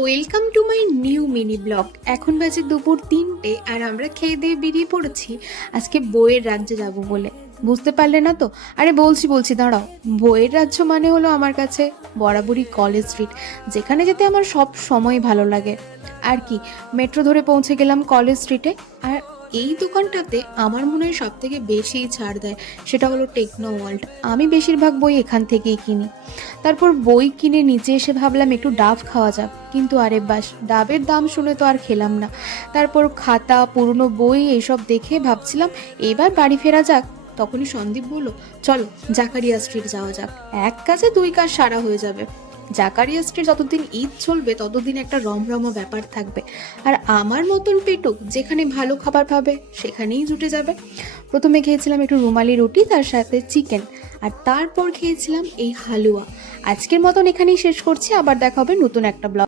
Welcome to my new mini blog. এখন বাজে দুপুর 3টে আর আমরা খেয়ে দিয়ে বেরিয়ে পড়েছি আজকে বইয়ের রাজ্যে যাব বলে। বুঝতে পারলে না তো? আরে বলছি দাঁড়াও। বইয়ের রাজ্য মানে হলো আমার কাছে বরাবরই কলেজ স্ট্রিট, যেখানে যেতে আমার সব সময় ভালো লাগে। আর কি, মেট্রো ধরে পৌঁছে গেলাম কলেজ স্ট্রিটে। আর এই দোকানটাতে আমার মনে হয় সব থেকে বেশি ছাড় দেয়, সেটা হলো টেকনো ওয়ার্ল্ড। আমি বেশিরভাগ বই এখান থেকেই কিনি। তারপর বই কিনে নিচে এসে ভাবলাম একটু ডাব খাওয়া যাক, কিন্তু আরে বাস, ডাবের দাম শুনে তো আর খেলাম না। তারপর খাতা, পুরনো বই এইসব দেখে ভাবছিলাম এবার বাড়ি ফেরা যাক। তখনই সন্দীপ বলল, চলো জাকারিয়া স্ট্রিট যাওয়া যাক, এক কাজে দুই কাজ সারা হয়ে যাবে। জাকারিয়া স্ট্রিট যতদিন ঈদ চলবে ততদিন একটা রমরমা ব্যাপার থাকবে। আর আমার মতন পেটুক যেখানে ভালো খাবার পাবে সেখানেই জুটে যাবে। প্রথমে খেয়েছিলাম একটু রুমালি রুটি, তার সাথে চিকেন। আর তারপর খেয়েছিলাম এই হালুয়া। আজকের মতন এখানেই শেষ করছি, আবার দেখা হবে নতুন একটা ব্লগ।